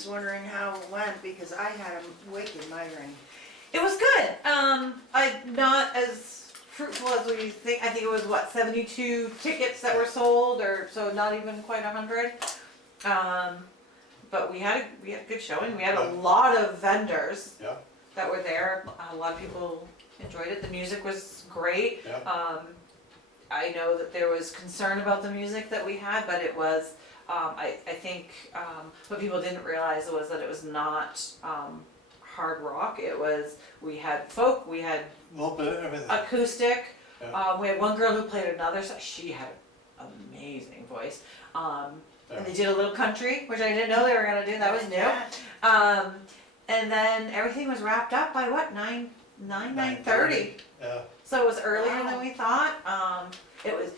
just wondering how it went because I had a wicked migraine. It was good. Not as fruitful as we think. I think it was what, 72 tickets that were sold, or so not even quite 100. But we had a good showing. We had a lot of vendors Yeah, that were there. A lot of people enjoyed it. The music was great. yeah. I know that there was concern about the music that we had, but it was, I think, what people didn't realize was that it was not hard rock. It was, we had folk, we had A little bit of everything. acoustic. Yeah. We had one girl who played another, so she had an amazing voice. And they did a little country, which I didn't know they were gonna do. That was new. Yeah. And then everything was wrapped up by what, 9:30. Yeah. So it was earlier Wow. than we thought. It was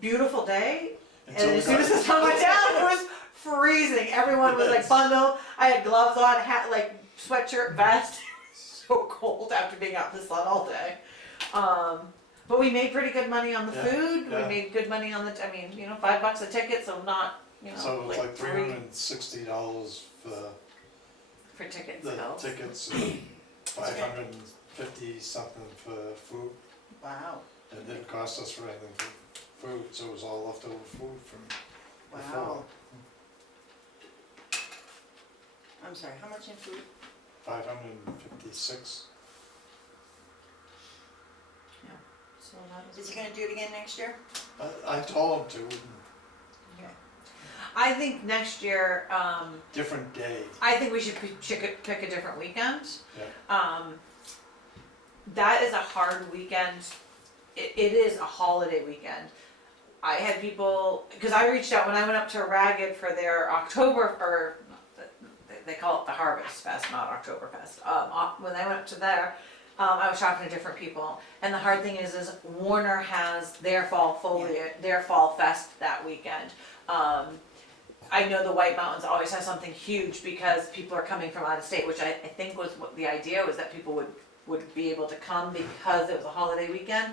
beautiful day. And Until as soon as the dark. sun went down, it was freezing. Everyone was like bundled. I had gloves on, hat, like sweatshirt, vest. So cold after being out in the sun all day. But we made pretty good monty on the Yeah, food. yeah. We made good money on the, I mean, you know, $5 a ticket, so not, you know, So it was like free $360 for ticket the sales. tickets, and 550 something for food. Wow. It didn't cost us for anything for food, so it was all leftover food from before. Wow. I'm sorry, how much in food? 556. Yeah. So that was. Is he gonna do it again next year? I told him to, Okay. I think next year, different day. I think we should pick a different weekend. Yeah. That is a hard weekend. It is a holiday weekend. I had people, because I reached out when I went up to Ragged for their October, or they call it the Harvest Fest, not Oktoberfest. When I went up to there, I was talking to different people. And the hard thing is Warner has their fall foliage, their fall fest that weekend. I know the White Mountains always has something huge because people are coming from out of state, which I think was what the idea was, that people would be able to come because it was a holiday weekend.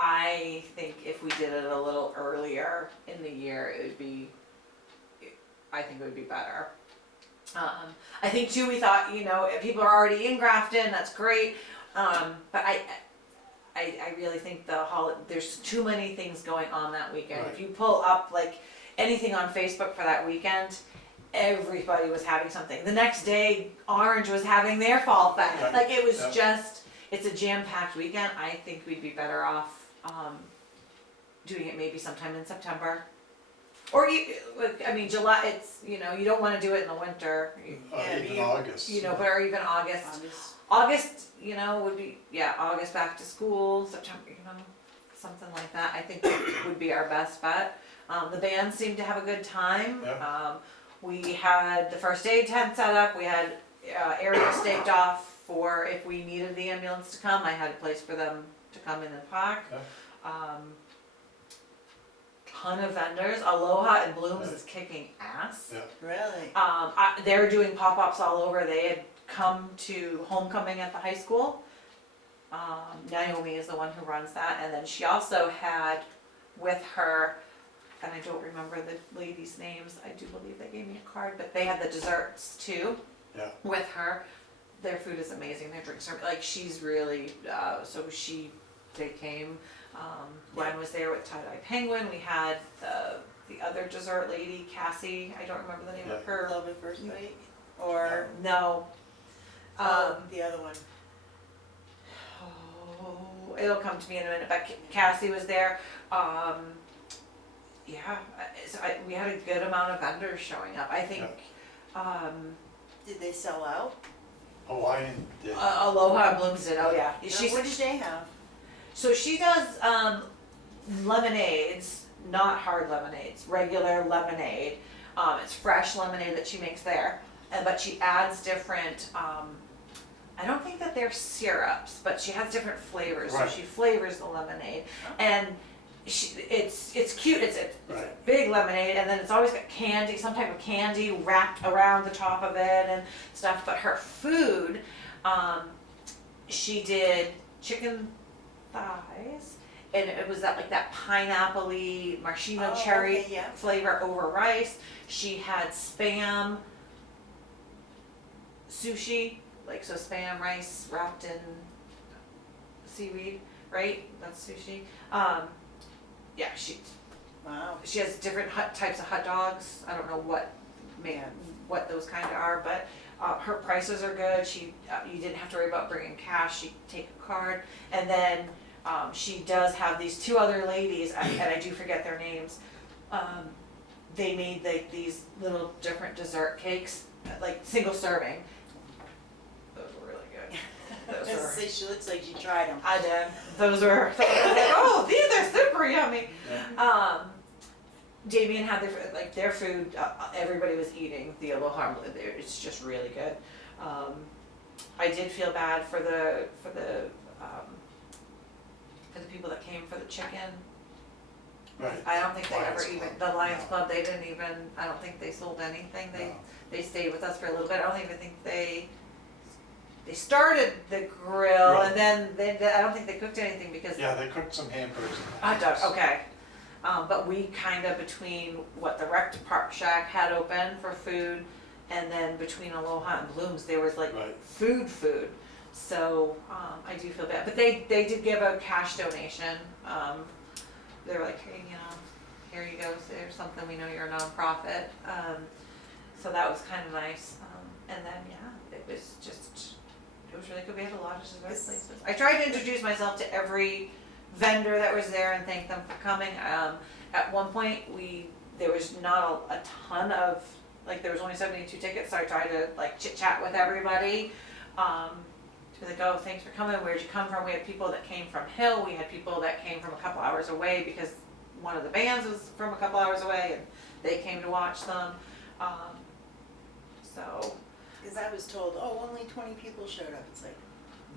I think if we did it a little earlier in the year, I think it would be better. I think too, we thought, you know, if people are already in Grafton, that's great. But I really think there's too many things going on that weekend. Right. If you pull up like anything on Facebook for that weekend, everybody was having something. The next day, Orange was having their fall fest. Right. Like it was Yep. just, it's a jam-packed weekend. I think we'd be better off doing it maybe sometime in September. Or, I mean, July, it's, you know, you don't want to do it in the winter. Even August. You know, but or even August. August, you know, would be, August back to school, September, you know, something like that. I think would be our best bet. The band seemed to have a good time. Yeah. We had the first aid tent set up. We had area staked off for if we needed the ambulance to come. I had a place for them to come in and park. Yeah. Ton of vendors. Aloha and Blooms is kicking ass. Yeah. Really? They're doing pop-ups all over. They had come to homecoming at the high school. Naomi is the one who runs that, and then she also had with her, and I don't remember the ladies' names. I do believe they gave me a card, but they had the desserts too Yeah. with her. Their food is amazing. Their drinks are like, she's really they came. Gwen was there with Tie-Dye Penguin. We had the other dessert lady, Cassie. I don't remember the name of her. Love at first bite? Or No. the other one? Oh, it'll come to me in a minute. But Cassie was there. We had a good amount of vendors showing up. I think Did they sell out? Hawaiian did. Aloha and Blooms did. Oh yeah. Now, what did they have? So she does lemonades, not hard lemonades, regular lemonade. It's fresh lemonade that she makes there, but she adds different, I don't think that they're syrups, but she has different flavors. Right. So she flavors the lemonade. And it's cute, it's a Right. big lemonade, and then it's always got candy, some type of candy wrapped around the top of it and stuff. But her food, she did chicken thighs, and it was that pineapple-y maraschino cherry okay, yeah. flavor over rice. She had Spam sushi, like so spam, rice wrapped in seaweed, right? That's sushi. Yeah, Wow. she has different types of hot dogs. I don't know what those kind of are, but her prices are good. You didn't have to worry about bringing cash. She'd take a card, and then she does have these two other ladies, and I do forget their names. They made like these little different dessert cakes, like single serving. Those were really good. Those were. Say she looks like she tried them. I did. Those were like, oh, these are super yummy. Damien had their food. Everybody was eating the aloha. It's just really good. I did feel bad for the people that came for the chicken. Right. I don't think they Lions ever even Club. the Lions No. Club. They didn't even. I don't think they sold anything. No. They stayed with us for a little bit. I don't even think they started the grill, Right. and then I don't think they cooked anything because Yeah, they cooked some hamburgers. hot dog. Okay. But we kind of between what the Rec Park Shack had open for food, and then between Aloha and Blooms, there was like Right. food. So I do feel bad, but they did give a cash donation. They were like, hey, here you go. So there's something. We know you're a nonprofit. So that was kind of nice. And then it was really good. We had a lot of dessert places. I tried to introduce myself to every vendor that was there and thank them for coming. At one point there was not a ton of, like there was only 72 tickets, so I tried to like chit chat with everybody. To be like, oh, thanks for coming, where'd you come from? We had people that came from Hill, we had people that came from a couple hours away because one of the bands was from a couple hours away and they came to watch them. So. Because I was told, only 20 people showed up. It's like,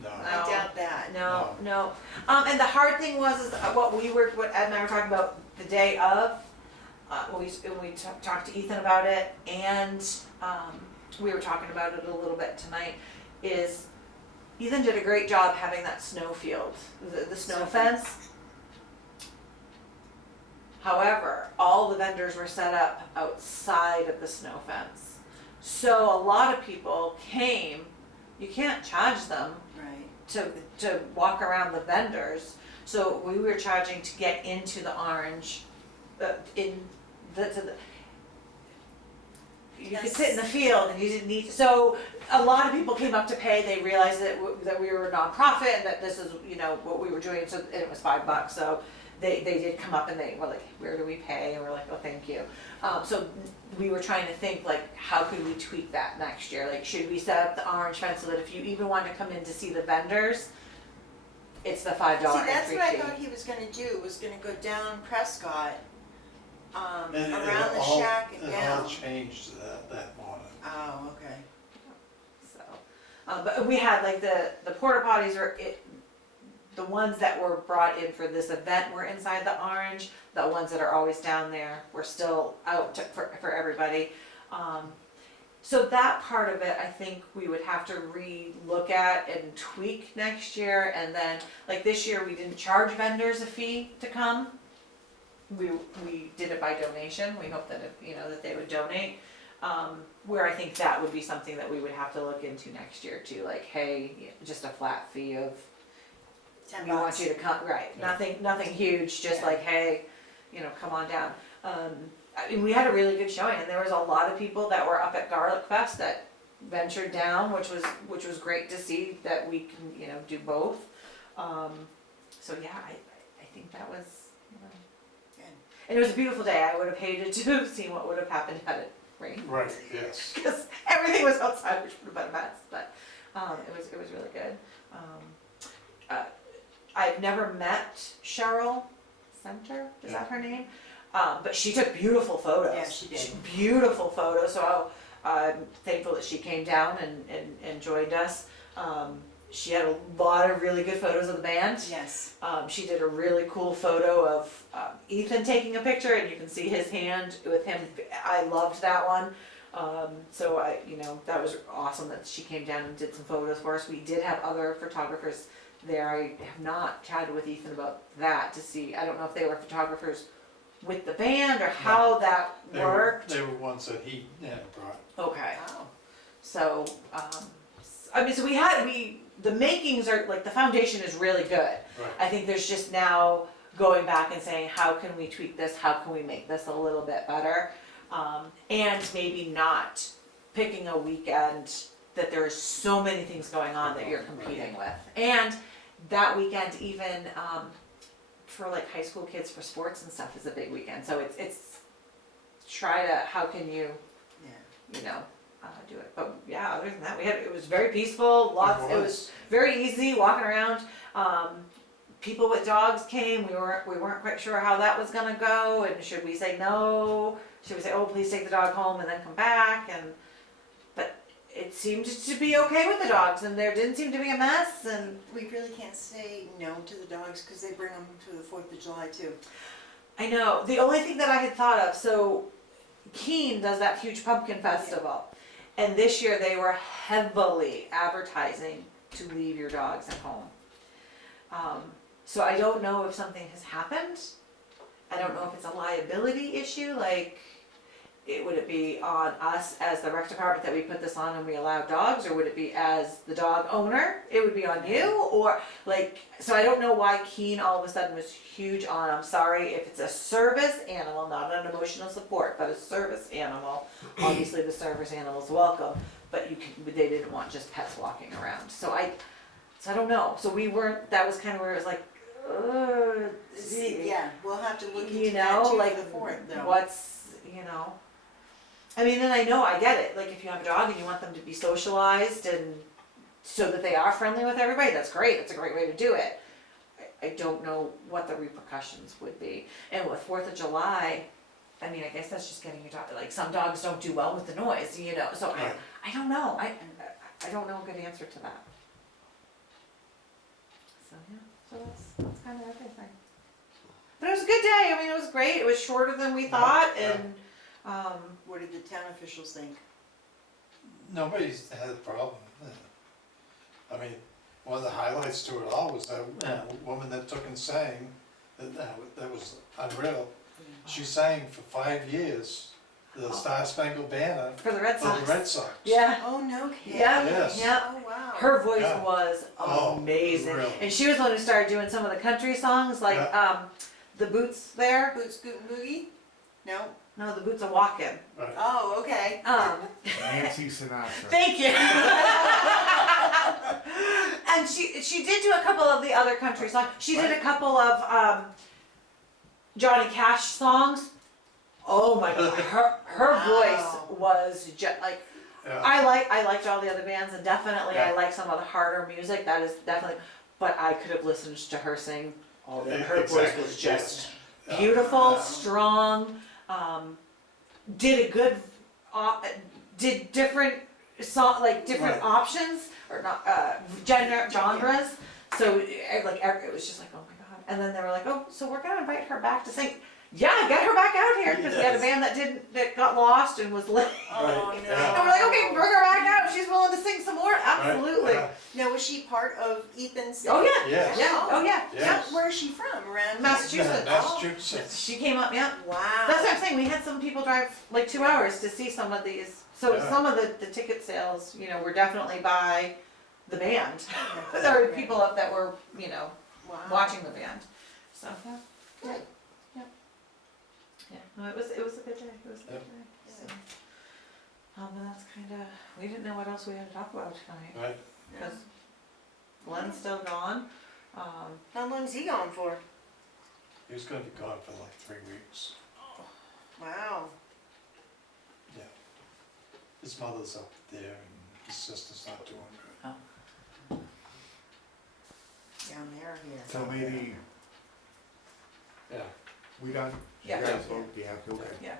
No. I doubt that. No. And the hard thing was what Ed and I were talking about the day of, when we talked to Ethan about it, and we were talking about it a little bit tonight, is Ethan did a great job having that snow field, the snow fence. However, all the vendors were set up outside of the snow fence. So a lot of people came, you can't charge them Right. to walk around the vendors. So we were charging to get into the orange, you could sit in the field and you didn't need, so a lot of people came up to pay. They realized that we were a nonprofit and that this is, what we were doing, so and it was $5. So they did come up and they were like, where do we pay? And we're like, oh, thank you. So we were trying to think like, how could we tweak that next year? Like, should we set up the orange fence so that if you even wanted to come in to see the vendors, it's the $5 entry fee. See, that's what I thought he was gonna do, was gonna go down Prescott, And around the shack and It down. all changed that morning. Oh, okay. So, but we had like the porta potties the ones that were brought in for this event were inside the orange. The ones that are always down there were still out for everybody. So that part of it, I think we would have to re-look at and tweak next year. And then, like this year, we didn't charge vendors a fee to come. We did it by donation. We hope that that they would donate. Where I think that would be something that we would have to look into next year too. Like, hey, just a flat fee of $10. we want you to come, right? Yeah. Nothing huge. Just Yeah. like, hey, come on down. I mean, we had a really good showing, and there was a lot of people that were up at Garlic Fest that ventured down, which was great to see that we can do both. So yeah, I think that was. Good. And it was a beautiful day. I would have hated to have seen what would have happened had it rained. Right, yes. Because everything was outside, which would have been a mess. But it was really good. I've never met Cheryl Center. Is that her name? But she took beautiful photos. Yeah, she did. Beautiful photos. So I'm thankful that she came down and joined us. She had a lot of really good photos of the band. Yes. She did a really cool photo of Ethan taking a picture, and you can see his hand with him. I loved that one. So that was awesome that she came down and did some photos for us. We did have other photographers there. I have not chatted with Ethan about that to see. I don't know if they were photographers with the band or how that worked. They were ones that he brought. Okay. Wow. So, I mean, so the makings are, like, the foundation is really good. Right. I think there's just now going back and saying, how can we tweak this, how can we make this a little bit better? And maybe not picking a weekend that there's so many things going on that you're competing with. And that weekend even, for like high school kids for sports and stuff is a big weekend. So it's try to, how can you, Yeah. you know, do it. But yeah, other than that, it was very peaceful, it was very easy walking around. People with dogs came, we weren't quite sure how that was gonna go, and should we say no? Should we say, oh, please take the dog home and then come back? But it seemed to be okay with the dogs, and there didn't seem to be a mess, and We really can't say no to the dogs because they bring them to the 4th of July too. I know, the only thing that I had thought of, so Keene does that huge pumpkin festival, and this year they were heavily advertising to leave your dogs at home. So I don't know if something has happened. I don't know if it's a liability issue, like, would it be on us as the rec department that we put this on and we allow dogs, or would it be as the dog owner, it would be on you, or like, so I don't know why Keene all of a sudden was huge on, I'm sorry, if it's a service animal, not an emotional support, but a service animal, obviously the service animal's welcome, but they didn't want just pets walking around, so I don't know, so we weren't, that was kind of where it was like, Yeah, we'll have to look you into that know, too like, for the 4th though. what's, you know, I mean, and I get it, like, if you have a dog and you want them to be socialized and so that they are friendly with everybody, that's great, it's a great way to do it. I don't know what the repercussions would be, and with 4th of July, I mean, I guess that's just getting your dog, like, some dogs don't do well with the noise, you know, so Right. I don't know, I don't know a good answer to that. So, yeah, so that's kind of everything. But it was a good day, I mean, it was great, it was shorter than we thought, and, What did the town officials think? Nobody's had a problem. I mean, one of the highlights to it all was that woman that took and sang, that was unreal. She sang for 5 years, the Star Spangled Banner for the Red for Sox. the Red Sox. Yeah, Oh, no kidding. yeah, Yes. yeah. Oh, wow. Her voice Yeah. was Oh, amazing, really? and she was the one who started doing some of the country songs, like the Boots there. Boots Scoot and Boogie? No? No, the Boots are walking. Right. Oh, okay. Nancy Sinatra. Thank you. And she did do a couple of the other country songs. She did a couple of Johnny Cash songs. Oh my God, her Wow. voice was just like. Yeah. I liked all the other bands, and definitely I Yeah. like some of the harder music. That is definitely, but I could have listened to her sing all day. Her voice Exactly, was just yeah. beautiful, Yeah. strong. Did a good, did different song, like different Right. options or not genres. So it was just like, oh my God. And then they were like, oh, so we're gonna invite her back to sing. Yeah, get her back out here, because we had a band that got lost and was late. Oh, Right, no. yeah. And we're like, okay, bring her back out. She's willing to sing some more. Absolutely. Yeah. Now, was she part of Ethan's? Oh yeah. Yes. Yeah. Oh yeah. Yes. Where is she from? Around here? Massachusetts. Massachusetts. She came up. Yeah. Wow. That's what I'm saying. We had some people drive like 2 hours to see some of these. So Yeah. some of the ticket sales, you know, were definitely by the band. Yeah. There were people up that were, you know, Wow. watching the band. So yeah. Good. Yeah. No, it was a good day. It was a good Yep. day. So, and that's kind of. We didn't know what else we had to talk about tonight Right. because Glenn's still gone. How long's he gone for? He was gonna be gone for like 3 weeks. Wow. Yeah. His mother's up there and his sister's not doing good. Down there, here. So maybe Yeah. we done? Yeah. You guys vote, yeah, okay. Yeah.